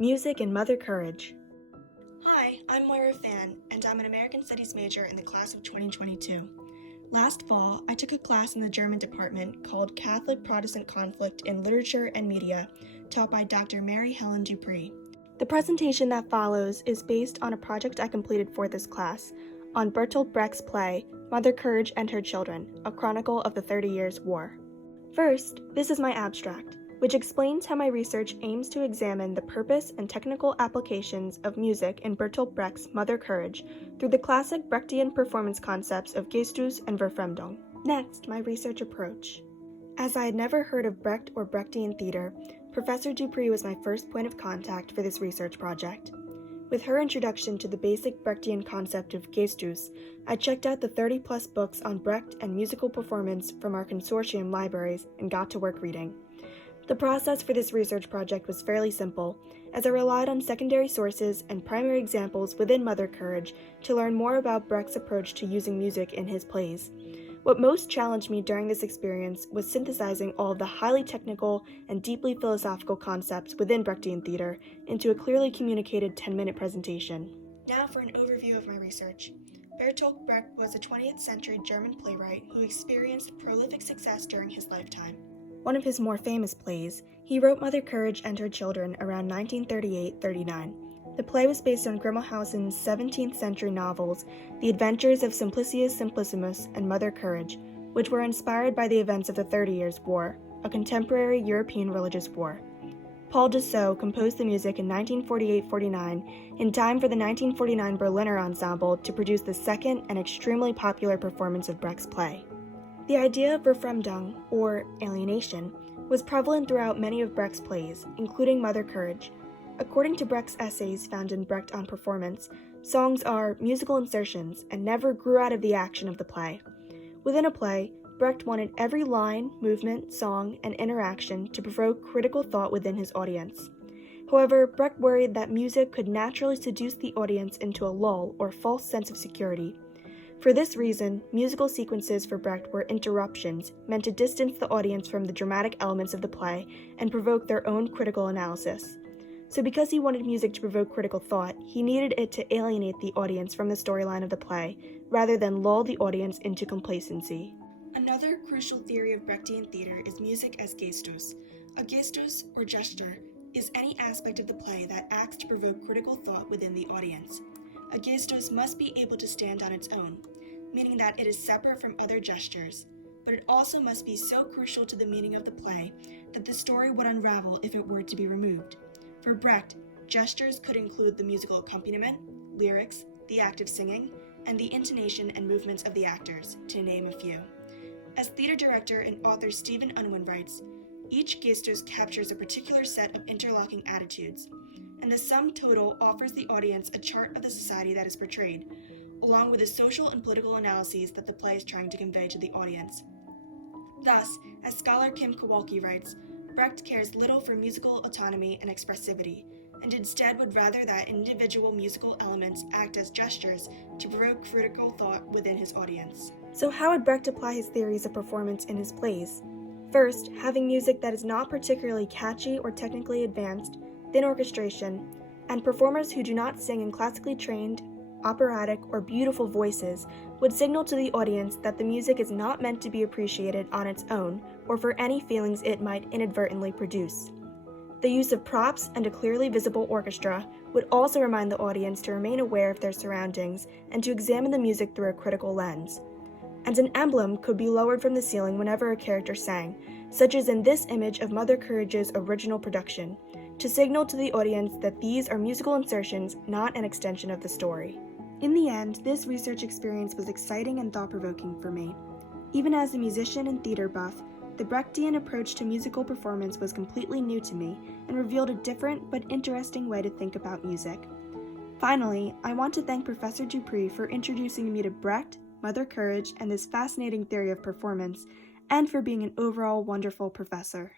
Music and Mother Courage. Hi, I'm Moira Phan, and I'm an American Studies major in the class of 2022. Last fall, I took a class in the German department called Catholic-Protestant Conflict in Literature and Media, taught by Dr. Mary Helen Dupree. The presentation that follows is based on a project I completed for this class on Bertolt Brecht's play, Mother Courage and Her Children, a Chronicle of the 30 Years' War. First, this is my abstract, which explains how my research aims to examine the purpose and technical applications of music in Bertolt Brecht's Mother Courage through the classic Brechtian performance concepts of gestus and verfremdung. Next, my research approach. As I had never heard of Brecht or Brechtian theater, Professor Dupree was my first point of contact for this research project. With her introduction to the basic Brechtian concept of gestus, I checked out the 30-plus books on Brecht and musical performance from our consortium libraries and got to work reading. The process for this research project was fairly simple, as I relied on secondary sources and primary examples within Mother Courage to learn more about Brecht's approach to using music in his plays. What most challenged me during this experience was synthesizing all of the highly technical and deeply philosophical concepts within Brechtian theater into a clearly communicated 10-minute presentation. Now for an overview of my research. Bertolt Brecht was a 20th century German playwright who experienced prolific success during his lifetime. One of his more famous plays, he wrote Mother Courage and Her Children around 1938-39. The play was based on Grimmelhausen's 17th century novels, The Adventures of Simplicius Simplicissimus and Mother Courage, which were inspired by the events of the 30 Years' War, a contemporary European religious war. Paul Dessau composed the music in 1948-49 in time for the 1949 Berliner Ensemble to produce the second and extremely popular performance of Brecht's play. The idea of verfremdung, or alienation, was prevalent throughout many of Brecht's plays, including Mother Courage. According to Brecht's essays found in Brecht on Performance, songs are musical insertions and never grew out of the action of the play. Within a play, Brecht wanted every line, movement, song, and interaction to provoke critical thought within his audience. However, Brecht worried that music could naturally seduce the audience into a lull or false sense of security. For this reason, musical sequences for Brecht were interruptions meant to distance the audience from the dramatic elements of the play and provoke their own critical analysis. So because he wanted music to provoke critical thought, he needed it to alienate the audience from the storyline of the play, rather than lull the audience into complacency. Another crucial theory of Brechtian theater is music as gestus. A gestus, or gesture, is any aspect of the play that acts to provoke critical thought within the audience. A gestus must be able to stand on its own, meaning that it is separate from other gestures, but it also must be so crucial to the meaning of the play that the story would unravel if it were to be removed. For Brecht, gestures could include the musical accompaniment, lyrics, the act of singing, and the intonation and movements of the actors, to name a few. As theater director and author Stephen Unwin writes, each gestus captures a particular set of interlocking attitudes, and the sum total offers the audience a chart of the society that is portrayed, along with the social and political analyses that the play is trying to convey to the audience. Thus, as scholar Kim Kowalski writes, Brecht cares little for musical autonomy and expressivity, and instead would rather that individual musical elements act as gestures to provoke critical thought within his audience. So how would Brecht apply his theories of performance in his plays? First, having music that is not particularly catchy or technically advanced, thin orchestration, and performers who do not sing in classically trained, operatic, or beautiful voices would signal to the audience that the music is not meant to be appreciated on its own or for any feelings it might inadvertently produce. The use of props and a clearly visible orchestra would also remind the audience to remain aware of their surroundings and to examine the music through a critical lens. And an emblem could be lowered from the ceiling whenever a character sang, such as in this image of Mother Courage's original production, to signal to the audience that these are musical insertions, not an extension of the story. In the end, this research experience was exciting and thought-provoking for me. Even as a musician and theater buff, the Brechtian approach to musical performance was completely new to me and revealed a different but interesting way to think about music. Finally, I want to thank Professor Dupree for introducing me to Brecht, Mother Courage, and this fascinating theory of performance, and for being an overall wonderful professor.